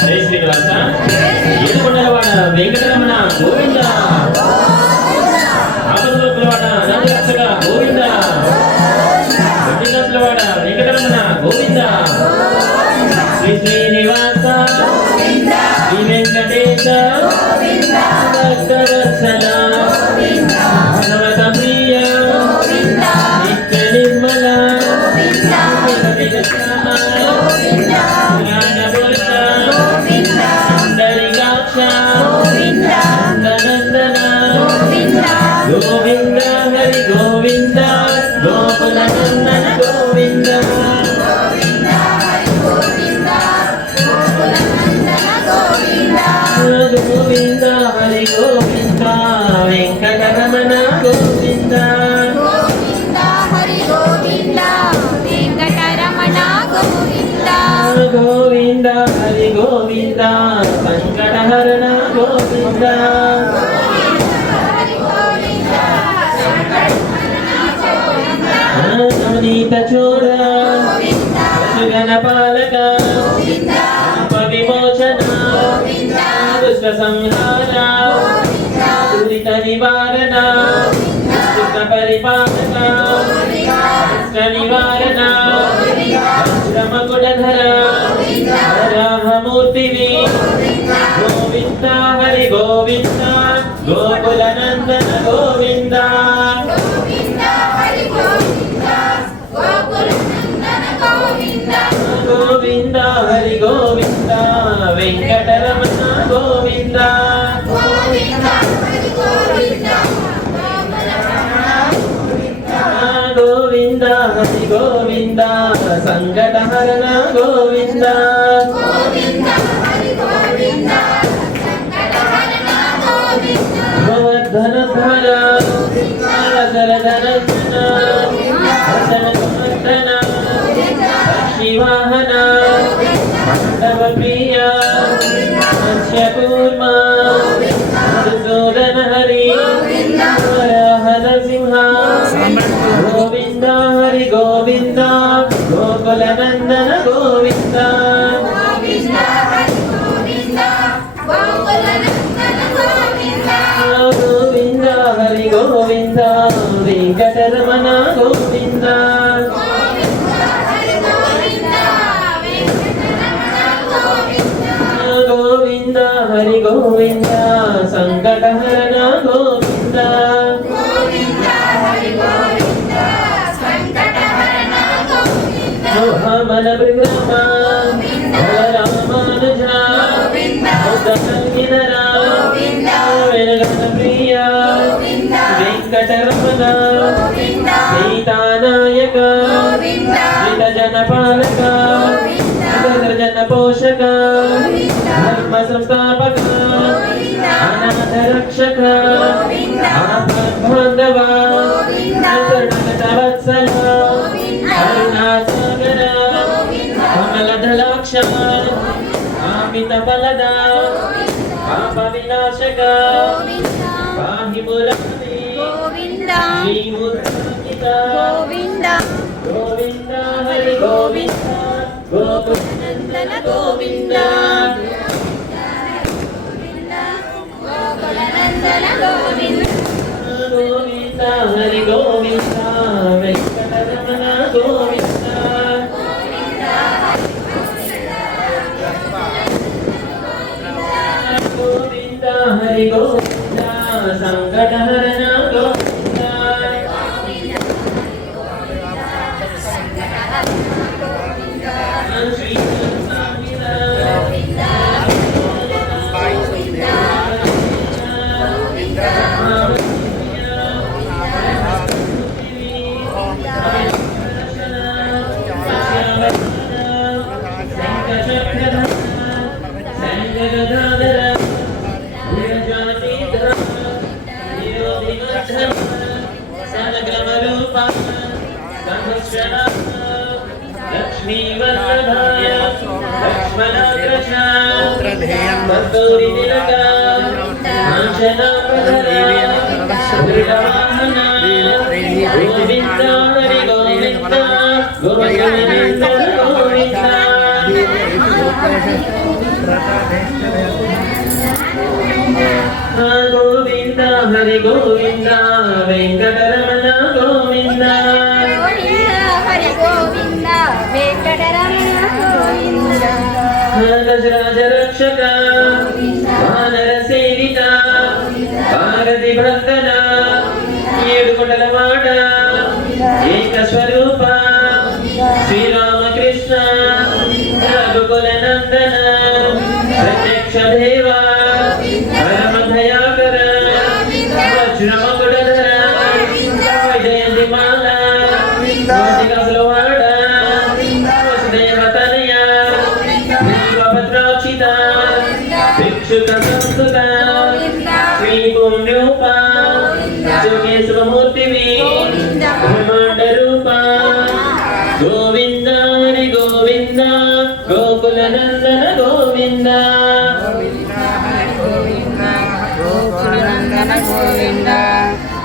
జై శ్రీనివాస ఏడుకొండలవాడ వెంకటరమణ గోవింద ఆపదలవాడ అనాథరక్షక గోవింద వెంకటరమణ వెంకటరమణ గోవింద శ్రీ శ్రీనివాస శ్రీ వెంకటేశ భక్తవత్సల భగవత ప్రియ నిత్య నిర్మల గోవింద హరి గోవింద గోకుల నందన గోవింద గోవింద హరి గోవింద వెంకటరమణ గోవింద గోవింద హరి గోవింద సంకటహరణ గోవింద నవనీత చోర సుగణ పాలక విమోచన దుష్ట సంహార దురిత నివారణ దుష్ట పరిపాలన దుష్ట నివారణ శ్రమకుడధర వరాహమూర్తివి గోవింద హరి గోవింద గోకుల నందన గోవింద గోవింద హరి గోవింద వెంకటరమణ గోవింద గోవింద హరి గోవింద సంకటహరణ గోవింద గోవర్ధన ధ్వర శరధన శివాహన మండవ ప్రియ మత్స్యకూర్మ మధుసూదన హరి వరాహ సింహ గోవింద హరి గోవింద గోకుల నందన గోవింద గోవింద హరి గోవింద వెంకటరమణ గోవింద గోవింద హరి గోవింద సంకటహరణ గోవింద మోహమన విగ్రహ రామానుజ వెనగన ప్రియ వెంకటరమణ సీతానాయక జన పాలక జన పోషక ధర్మ సంస్థాపక అనాథ రక్షక బాంధవ వత్సల కరుణాసాగర కమలదళాక్ష ఆమిత ఫలద పాప వినాశక పాహి మురారి శ్రీముద్రిత గోవింద హరి గోవింద గోకుల నందన గోవింద గోవింద హరి గోవింద వెంకటరమణ గోవింద గోవింద హరి గోవింద సంకటహరణ గోవింద శ్రీ लक्ष्मी वल्लभाय लक्ष्मणाग्रज कस्तूरी तिलका कांचना प्रधरा गोविंद हरि गोविंद गोविंद गोविंद గోవింద హరి గోవింద వెంకటరమణ గోవింద హరి గోవింద వెంకటరమణ గోవింద గజరాజ రక్షక వానర సేవిక భారతి భక్తన ఏడుకొండల వాడ ఏక స్వరూప శ్రీరామకృష్ణ రఘుకుల నందన ప్రత్యక్ష దేవా పరమ దయాకర వజ్రమకుడధర వైజయంతి మాల వాడ వసుదేవతనయ భద్రాక్షిత భిక్షుక సంస్కృత శ్రీ పుణ్యూప జోగేశ్వరమూర్తివి బ్రహ్మాండ రూప గోవింద హరి గోవింద గోకుల నందన గోవింద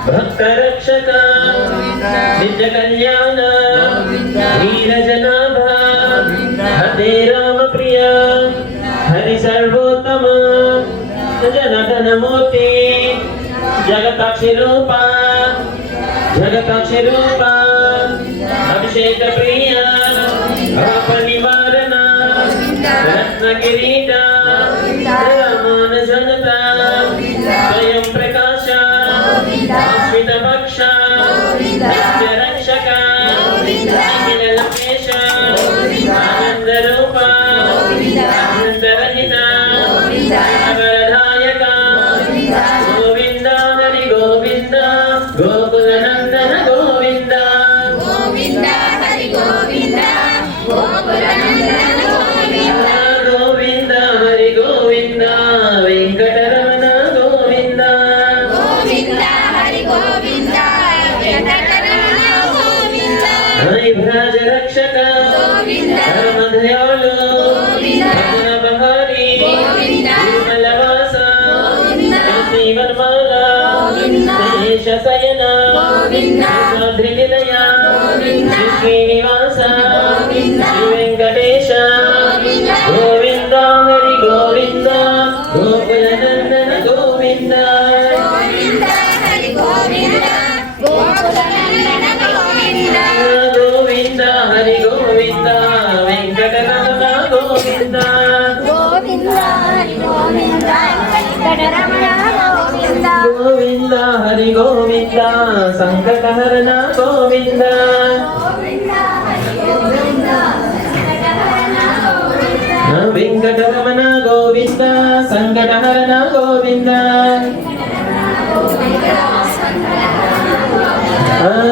భక్త రక్షక నిత్య కళ్యాణ వీర జనాభ హరే రామ ప్రియ హరి సర్వోత్తమ జనగణ మూర్తి జగతాక్షి రూప అభిషేక ప్రియ పాప నివారణ రత్న కిరీట రామానుజనత స్వయం ప్రకాశ ఆశ్రిత భక్ష నిత్య రక్షక నిఖిల లోకేశ ఆనంద రూప ఆనంద రహిత వరదాయక గోవింద హరి గోవింద గోకుల నందన గోవింద గోవింద హరి గోవింద గోకుల నందన గోవింద గోవింద హరి గోవింద వెంకటరమణ గోవింద గోవింద హరి గోవింద వెంకటరమణ గోవింద హరిభ్రాజ రక్షక గోవింద పరమ దయాళు గోవింద భజన బహారి గోవింద నిర్మలవాస గోవింద శ్రీవన్మాల గోవింద శేష శయన గోవింద సాధ్రి నిలయ గోవింద శ్రీనివాస గోవింద శ్రీ వెంకటేశ గోవింద గోవింద హరి గోవింద గోకుల నందన గోవింద గోవింద హరి గోవింద గోకుల నందన గోవింద గోవింద హరి గోవింద వెంకటరమణ గోవింద గోవింద హరి గోవింద వెంకటరమణ గోవింద గోవింద హరి గోవింద సంకటహరణ గోవింద గోవింద హరి గోవింద వెంకటరమణ గోవింద వెంకటరమణ గోవింద సంకటహరణ గోవింద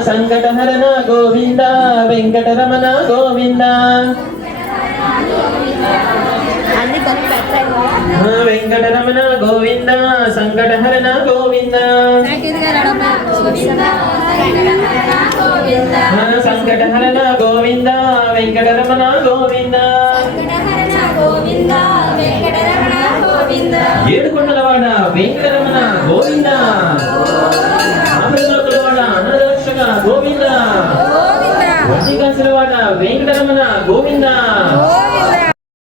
సంకటహరణ గోవింద వెంకటరమణ గోవింద అన్ని కలిపి పెట్టాయి వెంకటరమణ గోవింద సంకటహరణ గోవింద గోవింద వెంకటరమణ గోవింద సంకటహరణ గోవింద వెంకటరమణ గోవింద వెంకటరమణ గోవింద వెంకటరమణ గోవింద ఏడుకొండలవాడ వెంకటరమణ గోవింద ఆంధ్రలోకలవాడ అనరక్షక గోవింద వడ్డీకాసులవాడ వెంకటరమణ గోవింద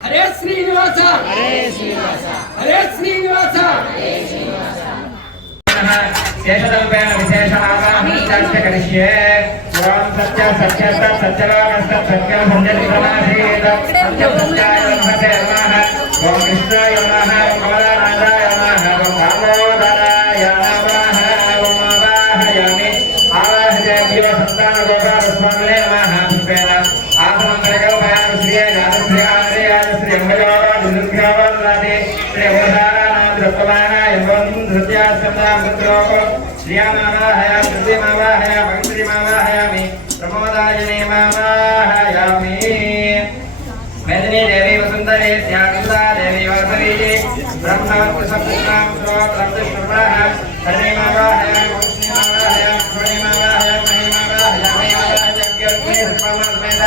హరే శ్రీనివాస హరే శ్రీనివాస శేషదల్పేన విశేషనామాహ్య కరిష్యే ఓం సత్య సత్యస్త సత్యలోకస్త సత్య సంజలితమాధీత సత్య సత్యాయ నమః ఓం కృష్ణాయ నమః ఓం కమలానాథాయ నమః ఓం దామోదరాయ నమః ఓం ఆవాహయామి ఆవాహయేభ్యో సంతాన గోపాలస్వామినే నమః పుష్పేన ఆసమంతరకల్పయామి శ్రీయ జాతశ్రీయాయ శ్రీ అంబయోగాది శ్రీ ఓదానాద్రప్పమానాయ ఓం సత్యాస్కందామృత్రో శ్రీయామావాహయ పృథ్వీమావాహయ పవిత్రీమావాహయామి ప్రమోదాయనే మావాహయామి మేదినీ దేవి వసుంధరే త్యాగందా దేవి వాసవీ బ్రహ్మవత్ సప్తాం శ్రోత్రం దుష్ప్రభాః హరిమావాహయామి వైష్ణవావాహయామి శ్రీమావాహయామి మహిమావాహయామి ఆవాహయామి సర్వమస్మేద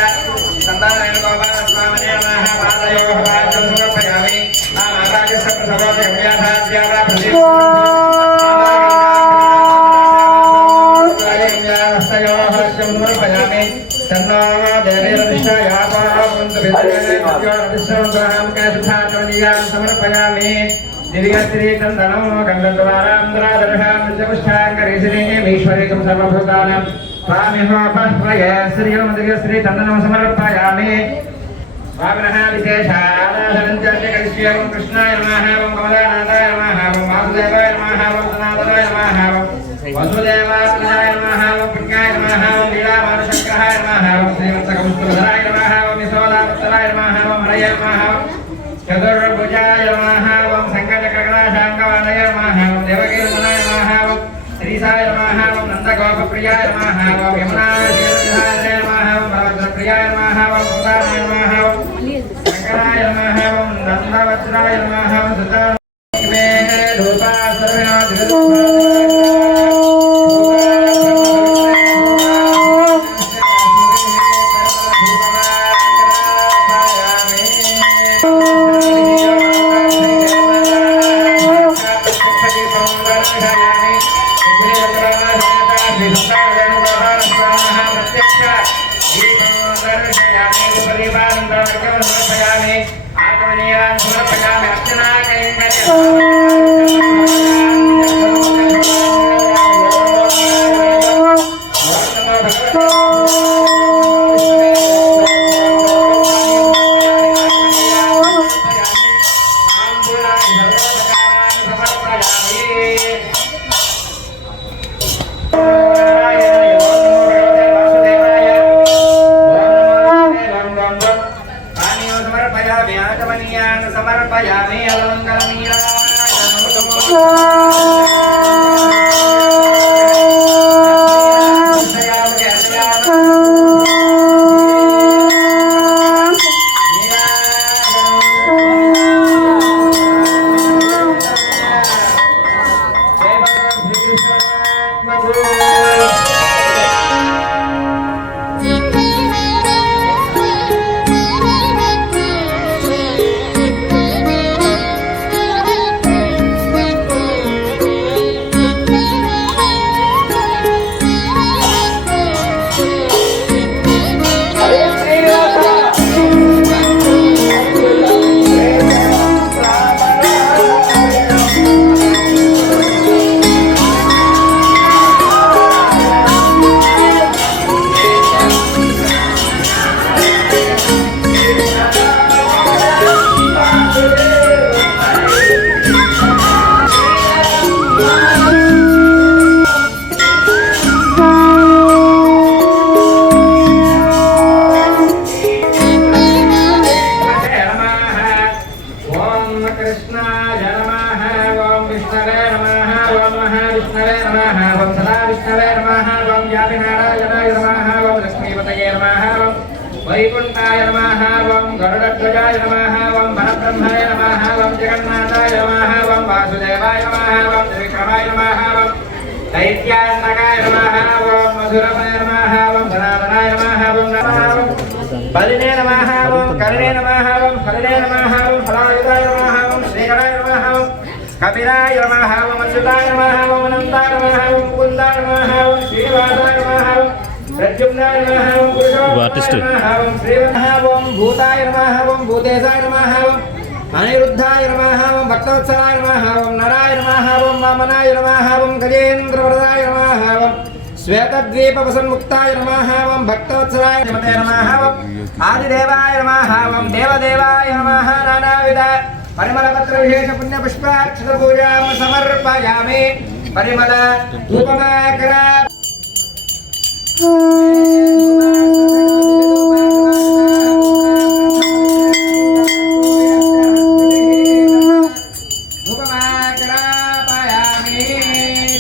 సంతానైన గోపాలస్వామినే నమః పాదయోః పాదం సమర్పయామి ఆ మాతాకృష్ణ ప్రసవోదయ వ్యాధాద్యావా సమర్పయామి తన్నో దేవీరనిష్టాయాపావంతు समर्पयामि दिव्यश्रीचन्दनं गन्धद्वारान्द्रादर्शामृतपुष्टाङ्गरीश्वरीकं सर्वभूतानां स्वामिहोपह्वय श्रियं समर्पयामि स्वामिनः विशेषादाहरञ्चर्यकरिष्यं कृष्णाय नमः ओं कमलानन्दाय नमः ओं वासुदेवाय नमः ओं सनातनाय नमः ओं वसुदेवाय नमः ओं पुण्याय नमः ओं लीलामानुषक्राय नमः ओं श्रीमन्तकौस्तुभधराय नमः ओं यशोदापुत्राय नमः ओं हरये नमः ओं चतुर्भुजाय नमः ओं संकटकगणाशाङ्कवानय नमः ओं देवकीनन्दनाय नमः ओं श्रीसाय नमः ओं नन्दगोपप्रियाय नमः ओं यमुनाशीलविधाय नमः ओं भगवद्प्रियाय नमः ओं सुताय नमः ओं शङ्कराय नमः ओं नन्दवज्राय नमः ओं सुतामे रूपा समर्पयामि वैकुंठाय नमः ओं गरुडध्वजाय नमः ओं परब्रह्मणे नमः ओं जगन्नाथाय नमः ओं वासुदेवाय नमः ओं त्रिविक्रमाय नमः ओं दैत्यान्तकाय नमः ओं मधुरमाय नमः ओं धनाधनाय नमः ओं बलिने नमः ओं कर्णे नमः ओं फलिने नमः ओं फलायुधाय नमः ओं श्रीगणाय नमः ओं कपिलाय नमः ओं अच्युताय नमः ओं अनन्ताय नमः ओं मुकुन्दाय नमः ओं श्रीनिवासाय नमः ओं प्रद्युम्नाय नमः ओं पुरुषोत्तमाय नमः ओं श्रीवत्सः ओं भूताय नमः ओं भूतेशाय नमः ओं अनिरुद्धाय नमः ओं भक्तवत्सलाय नमः ओं नराय नमः ओं वामनाय नमः ओं गजेन्द्रवरदाय नमः ओं श्वेतद्वीपवसन्मुक्ताय नमः ओं भक्तवत्सलाय नमः ओं आदिदेवाय नमः ओं देवदेवाय नमः नानाविध परिमलपत्रविशेष पुण्यपुष्पाक्षतपूजां समर्पयामि परिमल धूपमाकर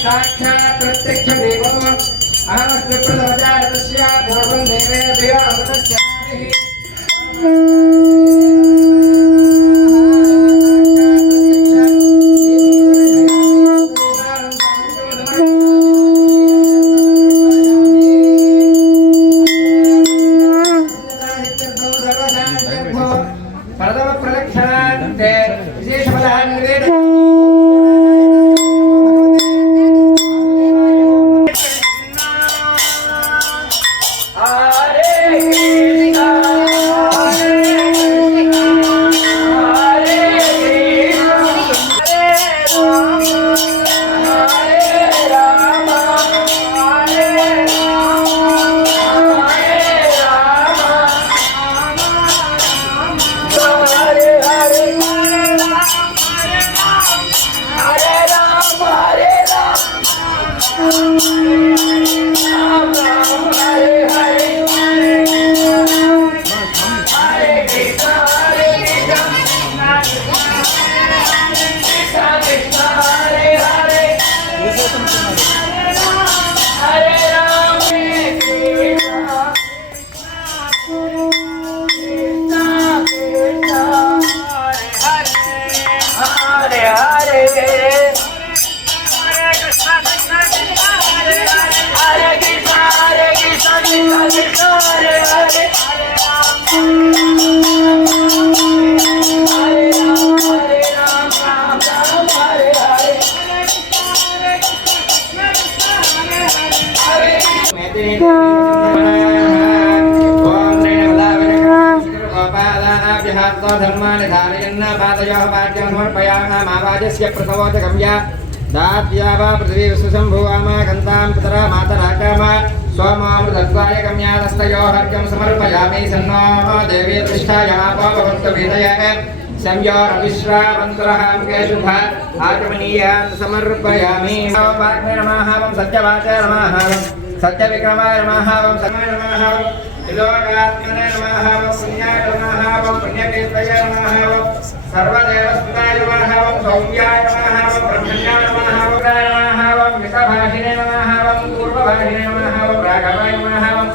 साक्षात् प्रत्यक्ष देवो अहमस्मि प्रथमजातस्य पूर्वं देवेभ्यो अमृतस्य प्रथम प्रदक्षिणान्ते विशेषफलान् निवेदयामि Hare Krishna, Hare धर्मानि धारयन् पादयोः पाद्यं समर्पयामावाजस्य प्रसवोदकं या दात्या वा पृथिवी विश्वशम्भुवामा गन्तां पितरा मातरा काम सोमामृतत्वाय गम्यादस्तयोः अर्घ्यं समर्पयामि सन्नो देवी तिष्ठाय आपोभवत्तवेदयः संयोरविश्रावन्तरः मुखे शुभ आचमनीयान् समर्पयामि वाग्मे नमः वं सत्यवाचे नमः सत्यविक्रमाय नमः वं समाय नमः त्रिलोकात्मने नमः वं पुण्याय नमः वं पुण्यकीर्तये नमः वं सर्वदेवस्तुताय नमः वं सौम्याय नमः वं ब्रह्मण्याय नमः वं मितभाषिणे नमः वं पूर्वभाषिणे नमः वं राघवाय नमः वं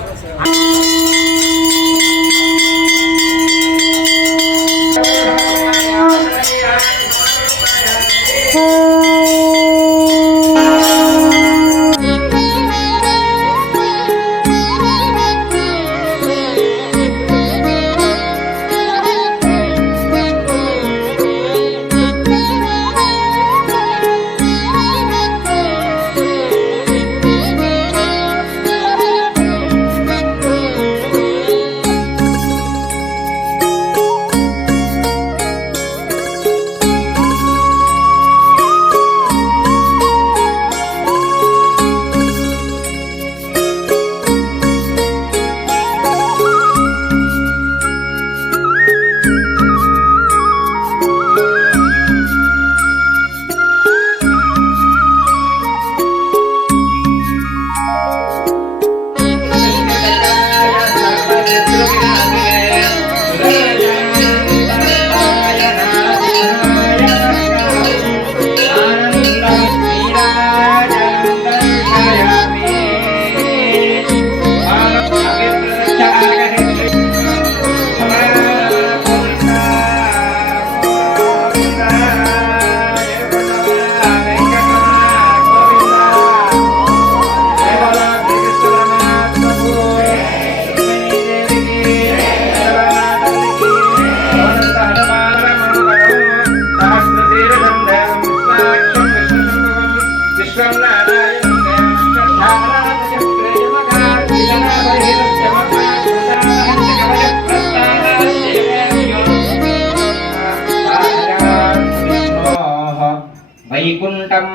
వైకుంఠం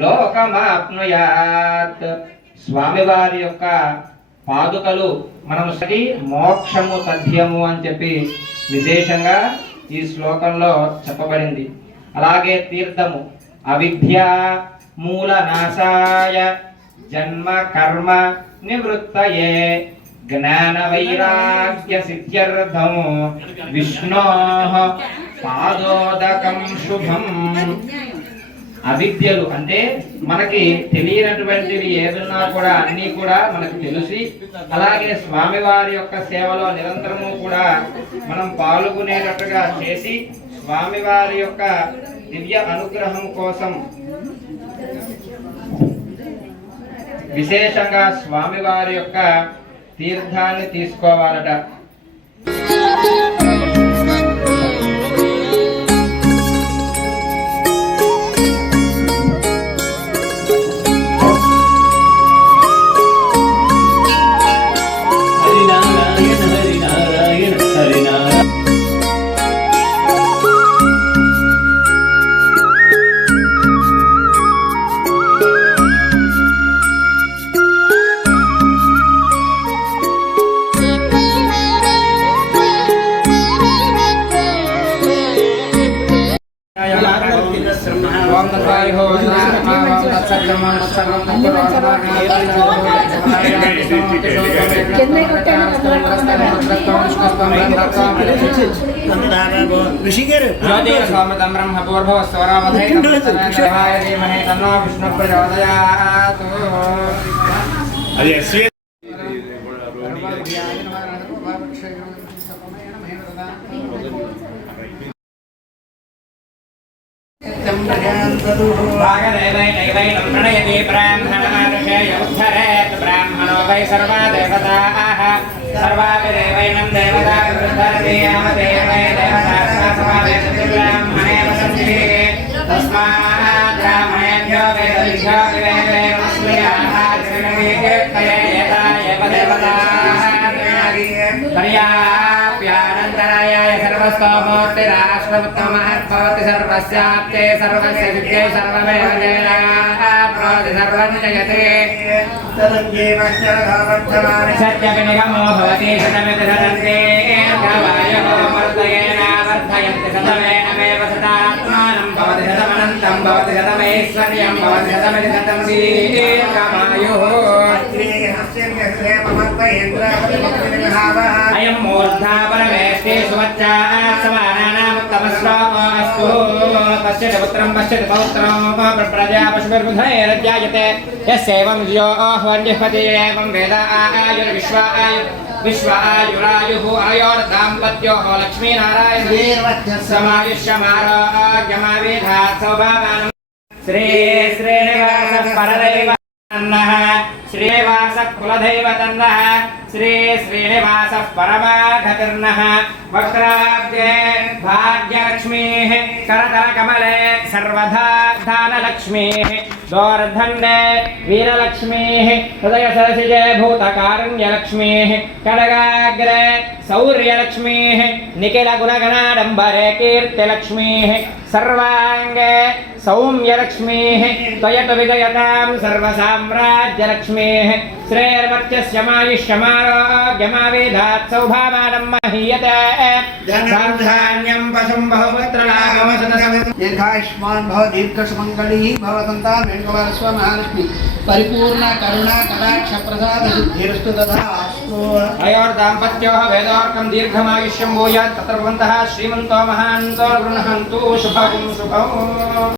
లోకమాప్నుయాత్. స్వామివారి యొక్క పాదుకలు మనము మోక్షము తథ్యము అని చెప్పి విశేషంగా ఈ శ్లోకంలో చెప్పబడింది. అలాగే తీర్థము అవిద్య మూల నాశాయ జన్మ కర్మ నివృత్తయే జ్ఞాన వైరాగ్య సిద్ధ్యర్థం విష్ణోః పాదోదకం శుభం. అవిద్యలు అంటే మనకి తెలియనటువంటివి ఏదున్నా కూడా అన్నీ కూడా మనకు తెలిసి, అలాగే స్వామివారి యొక్క సేవలో నిరంతరము కూడా మనం పాల్గొనేటట్టుగా చేసి స్వామివారి యొక్క దివ్య అనుగ్రహం కోసం విశేషంగా స్వామివారి యొక్క తీర్థాన్ని తీసుకోవాలట. भागदेवैनैवैनं प्रणयति ब्राह्मणमानुषेयोद्धरेत् ब्राह्मणो वै सर्वा देवताः सर्वापि देवैनं देवता वृद्धरति यावदेवै देवतास्मासमावेशति ब्राह्मणे वसन्ति तस्मात् ब्राह्मणेभ्यो वेदेभ्यो विवेदेवस्मयाः त्रिणवीकीर्तये यथा एव देवताः पर्याप्यानन्तरायाय सर्वस्तोमूर्तिराष्ट्रमुत्तमः सर्वस्याप्ते सर्वस्य विद्ये सर्वमेव जयति सर्वं जयते सत्यविनिगमो भवति शतमिति सदन्ते वायुः वर्धयेन वर्धयन्ति शतमेनमेव शतात्मानं भवति शतमनन्तं भवति शतमैश्वर्यं भवति शतमिति शतं दीर्घमायुः अयं मूर्धा परमेष्टि सुवच्चा समानानामुत्तमश्लोको अस्तु पश्यति पुत्रं पश्यति पौत्रं प्रजा पशुभिर्बुधैरज्जायते यस्यैवं यो वन्यपति एवं वेद विश्व आयुरायुः आयोर्दाम्पत्योः लक्ष्मीनारायण समायुष्यमारोग्यमाविधात् सौभागानं श्री श्रीनिवासः परदैवतन्नः श्रीनिवासः कुलदैवतन्नः श्री श्रीनिवासः परमाघतिर्नः वक्राब्जे भाग्यलक्ष्मीः करतलकमले सर्वधा धानलक्ष्मीः दोर्धण्डे वीरलक्ष्मीः हृदयसरसिजे भूतकारुण्यलक्ष्मीः कडगाग्रे शौर्यलक्ष्मीः निखिलगुणगणाडम्बरे कीर्तिलक्ष्मीः सर्वाङ्गे सौम्यलक्ष्मीः त्वयतु विजयतां सर्वसाम्राज्यलक्ष्मीः श्रेर्मर्त्यस्य मायुष्यमारोग्यमाविधात् सौभामानं महीयते धनधान्यं पशुं बहुपुत्रलाभमशतसं दीर्घायुष्मान् भव दीर्घसुमङ्गली भवतन्ता वेणुगोपालस्व महालक्ष्मी परिपूर्ण करुणा कटाक्ष प्रसाद सिद्धिरस्तु तथास्तु अयोर्दाम्पत्योः वेदोर्कं दीर्घमायुष्यं भूयात् तत्रवन्तः श्रीमन्तो महान्तो गृह्णन्तु शुभं शुभम्